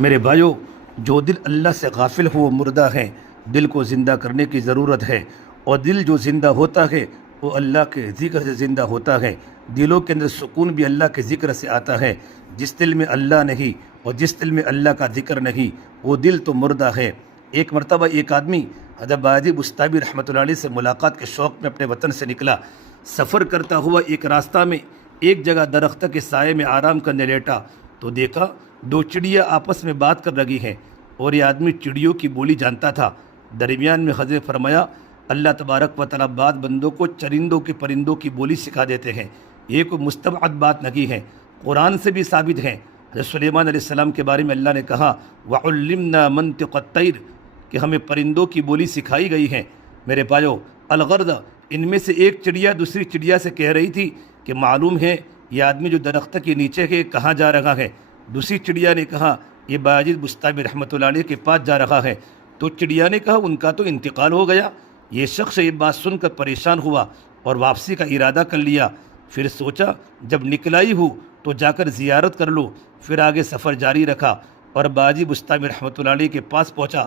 میرے بھائیوں، جو دل اللہ سے غافل ہو وہ مردہ ہے۔ دل کو زندہ کرنے کی ضرورت ہے، اور دل جو زندہ ہوتا ہے وہ اللہ کے ذکر سے زندہ ہوتا ہے۔ دلوں کے اندر سکون بھی اللہ کے ذکر سے آتا ہے۔ جس دل میں اللہ نہیں اور جس دل میں اللہ کا ذکر نہیں، وہ دل تو مردہ ہے۔ ایک مرتبہ ایک آدمی حضرت بایزید بستامی رحمۃ اللہ علیہ سے ملاقات کے شوق میں اپنے وطن سے نکلا۔ سفر کرتا ہوا ایک راستہ میں ایک جگہ درخت کے سائے میں آرام کرنے لیٹا تو دیکھا دو چڑیا آپس میں بات کر رہی ہیں، اور یہ آدمی چڑیوں کی بولی جانتا تھا۔ درمیان میں حضرت فرمایا، اللہ تبارک و تعالیٰ بعض بندوں کو چرندوں کے پرندوں کی بولی سکھا دیتے ہیں۔ یہ کوئی مستبعد بات نہیں ہے، قرآن سے بھی ثابت ہے۔ حضرت سلیمان علیہ السلام کے بارے میں اللہ نے کہا وَعُلِّمْنَا مَنْطِقَ الطَّيْرِ، کہ ہمیں پرندوں کی بولی سکھائی گئی ہے۔ میرے بھائیو، الغرض ان میں سے ایک چڑیا دوسری چڑیا سے کہہ رہی تھی کہ معلوم ہے یہ آدمی جو درخت کے نیچے ہے کہاں جا رہا ہے۔ دوسری چڑیا نے کہا یہ بایزید بستامی رحمۃ اللہ علیہ کے پاس جا رہا ہے۔ تو چڑیا نے کہا ان کا تو انتقال ہو گیا۔ یہ شخص یہ بات سن کر پریشان ہوا اور واپسی کا ارادہ کر لیا۔ پھر سوچا جب نکلا ہی ہوں تو جا کر زیارت کر لو۔ پھر آگے سفر جاری رکھا اور بایزید بستامی رحمۃ اللہ علیہ کے پاس پہنچا۔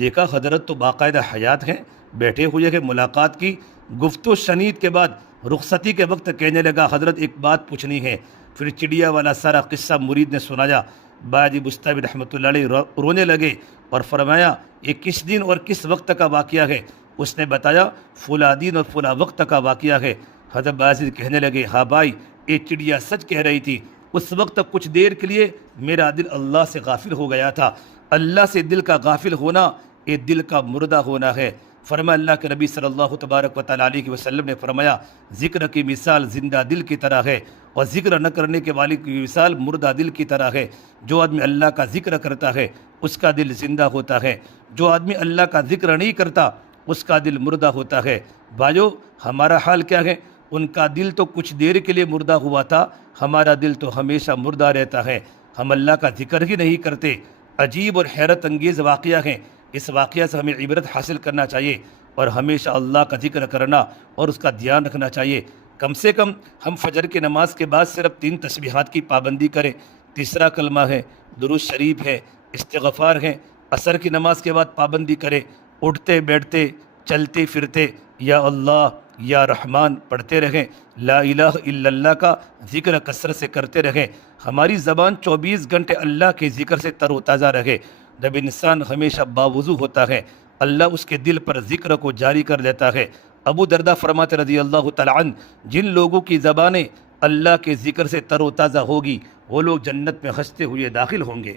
دیکھا حضرت تو باقاعدہ حیات ہیں، بیٹھے ہوئے ہیں۔ ملاقات کی، گفت و شنید کے بعد رخصتی کے وقت کہنے لگا حضرت ایک بات پوچھنی ہے۔ پھر چڑیا والا سارا قصہ مرید نے سنایا۔ بایزید بستامی رحمۃ اللہ علیہ رونے لگے اور فرمایا یہ کس دن اور کس وقت کا واقعہ ہے؟ اس نے بتایا فلاں دن اور فلاں وقت کا واقعہ ہے۔ حضرت بایزید کہنے لگے ہاں بھائی، یہ چڑیا سچ کہہ رہی تھی۔ اس وقت کچھ دیر کے لیے میرا دل اللہ سے غافل ہو گیا تھا۔ اللہ سے دل کا غافل ہونا یہ دل کا مردہ ہونا ہے۔ فرمایا اللہ کے نبی صلی اللہ تبارک و تعالیٰ علیہ وسلم نے فرمایا ذکر کی مثال زندہ دل کی طرح ہے، اور ذکر نہ کرنے کے والے کی مثال مردہ دل کی طرح ہے۔ جو آدمی اللہ کا ذکر کرتا ہے اس کا دل زندہ ہوتا ہے، جو آدمی اللہ کا ذکر نہیں کرتا اس کا دل مردہ ہوتا ہے۔ بھائیو، ہمارا حال کیا ہے؟ ان کا دل تو کچھ دیر کے لیے مردہ ہوا تھا، ہمارا دل تو ہمیشہ مردہ رہتا ہے۔ ہم اللہ کا ذکر ہی نہیں کرتے۔ عجیب اور حیرت انگیز واقعہ ہیں۔ اس واقعہ سے ہمیں عبرت حاصل کرنا چاہیے اور ہمیشہ اللہ کا ذکر کرنا اور اس کا دھیان رکھنا چاہیے۔ کم سے کم ہم فجر کی نماز کے بعد صرف 3 تسبیحات کی پابندی کریں۔ تیسرا کلمہ ہے، درود شریف ہے، استغفار ہے۔ عصر کی نماز کے بعد پابندی کریں۔ اٹھتے بیٹھتے چلتے پھرتے یا اللہ یا رحمان پڑھتے رہیں۔ لا الہ الا اللہ کا ذکر کثرت سے کرتے رہیں۔ ہماری زبان 24 گھنٹے اللہ کے ذکر سے تر و تازہ رہے۔ جب انسان ہمیشہ باوضو ہوتا ہے اللہ اس کے دل پر ذکر کو جاری کر دیتا ہے۔ ابو درداء فرماتے رضی اللہ تعالیٰ عنہ، جن لوگوں کی زبانیں اللہ کے ذکر سے تر و تازہ ہوگی وہ لوگ جنت میں ہنستے ہوئے داخل ہوں گے۔